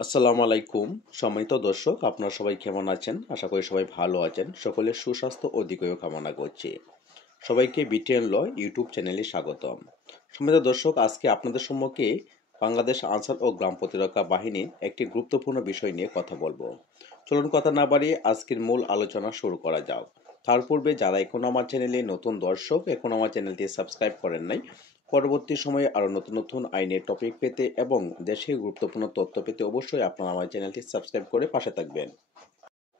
আসসালামু আলাইকুম। সম্মানিত দর্শক, আপনারা সবাই কেমন আছেন? আশা করি সবাই ভালো আছেন। সকলের সুস্বাস্থ্য ও দীর্ঘায়ু কামনা করছি। সবাইকে বিটিএন ল ইউটিউব চ্যানেলে স্বাগতম। সম্মানিত দর্শক, আজকে আপনাদের সম্মুখে বাংলাদেশ আনসার ও গ্রাম প্রতিরক্ষা বাহিনীর একটি গুরুত্বপূর্ণ বিষয় নিয়ে কথা বলবো। চলুন কথা না বাড়িয়ে আজকের মূল আলোচনা শুরু করা যাক। তার পূর্বে যারা এখনো আমার চ্যানেলে নতুন দর্শক, এখনো আমার চ্যানেলটি সাবস্ক্রাইব করেন নাই, পরবর্তী সময়ে আরও নতুন নতুন আইনের টপিক পেতে এবং দেশের গুরুত্বপূর্ণ তথ্য পেতে অবশ্যই আপনারা আমার চ্যানেলটি সাবস্ক্রাইব করে পাশে থাকবেন।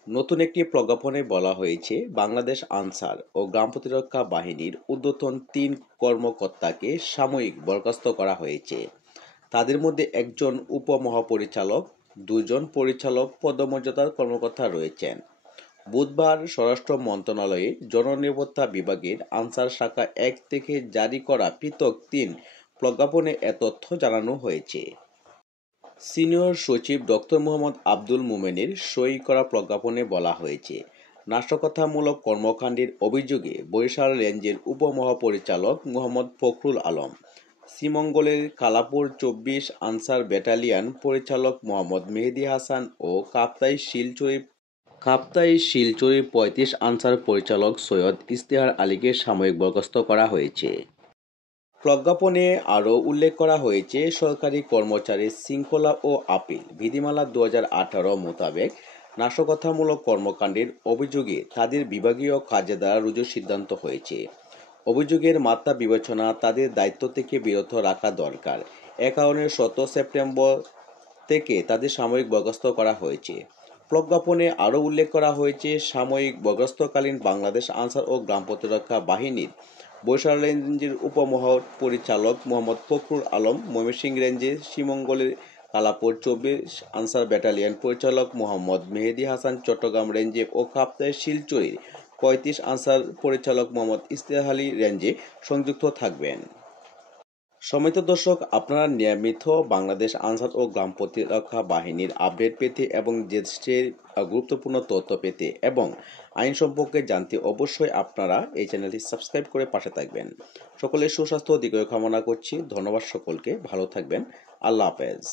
নতুন একটি প্রজ্ঞাপনে বলা হয়েছে, বাংলাদেশ আনসার ও গ্রাম প্রতিরক্ষা বাহিনীর ঊর্ধ্বতন ৩ কর্মকর্তাকে সাময়িক বরখাস্ত করা হয়েছে। তাদের মধ্যে একজন উপমহাপরিচালক, ২ জন পরিচালক পদমর্যাদার কর্মকর্তা রয়েছেন। বুধবার স্বরাষ্ট্র মন্ত্রণালয়ে জননিরাপত্তা বিভাগের আনসার শাখা ১ থেকে জারি করা পৃথক ৩ প্রজ্ঞাপনে এ তথ্য জানানো হয়েছে। সিনিয়র সচিব ডক্টর মোহাম্মদ আব্দুল মোমেনের সই করা প্রজ্ঞাপনে বলা হয়েছে, নাশকতামূলক কর্মকাণ্ডের অভিযোগে বরিশাল রেঞ্জের উপমহাপরিচালক মোহাম্মদ ফখরুল আলম, শ্রীমঙ্গলের কালাপুর ২৪ আনসার ব্যাটালিয়ন পরিচালক মোহাম্মদ মেহেদী হাসান ও কাপ্তাই শিলচরের ৩৫ আনসার পরিচালক সৈয়দ ইশতেহার আলীকে সাময়িক বরখাস্ত করা হয়েছে। প্রজ্ঞাপনে আরও উল্লেখ করা হয়েছে, সরকারি কর্মচারীর শৃঙ্খলা ও আপিল বিধিমালা ২০১৮ মোতাবেক নাশকতামূলক কর্মকাণ্ডের অভিযোগে তাদের বিভাগীয় কাজে দ্বারা রুজুর সিদ্ধান্ত হয়েছে। অভিযোগের মাত্রা বিবেচনা তাদের দায়িত্ব থেকে বিরত রাখা দরকার। এ কারণে ১৭ সেপ্টেম্বর থেকে তাদের সাময়িক বরখাস্ত করা হয়েছে। প্রজ্ঞাপনে আরও উল্লেখ করা হয়েছে, সাময়িক বরখাস্তকালীন বাংলাদেশ আনসার ও গ্রাম প্রতিরক্ষা বাহিনীর বরিশাল রেঞ্জের উপমহাপরিচালক মোহাম্মদ ফখরুল আলম, ময়মনসিংহ রেঞ্জের শ্রীমঙ্গলের কালাপুর ২৪ আনসার ব্যাটালিয়ন পরিচালক মোহাম্মদ মেহেদী হাসান, চট্টগ্রাম রেঞ্জে ও কাপ্তাই শিলচরের ৩৫ আনসার পরিচালক মোহাম্মদ ইশতেহার আলী রেঞ্জে সংযুক্ত থাকবেন। সম্মানিত দর্শক, আপনারা নিয়মিত বাংলাদেশ আনসার ও গ্রাম প্রতিরক্ষা বাহিনীর আপডেট পেতে এবং দেশের গুরুত্বপূর্ণ তথ্য পেতে এবং আইন সম্পর্কে জানতে অবশ্যই আপনারা এই চ্যানেলটি সাবস্ক্রাইব করে পাশে থাকবেন। সকলের সুস্বাস্থ্য ও দীর্ঘায়ু কামনা করছি। ধন্যবাদ সকলকে। ভালো থাকবেন। আল্লাহ হাফেজ।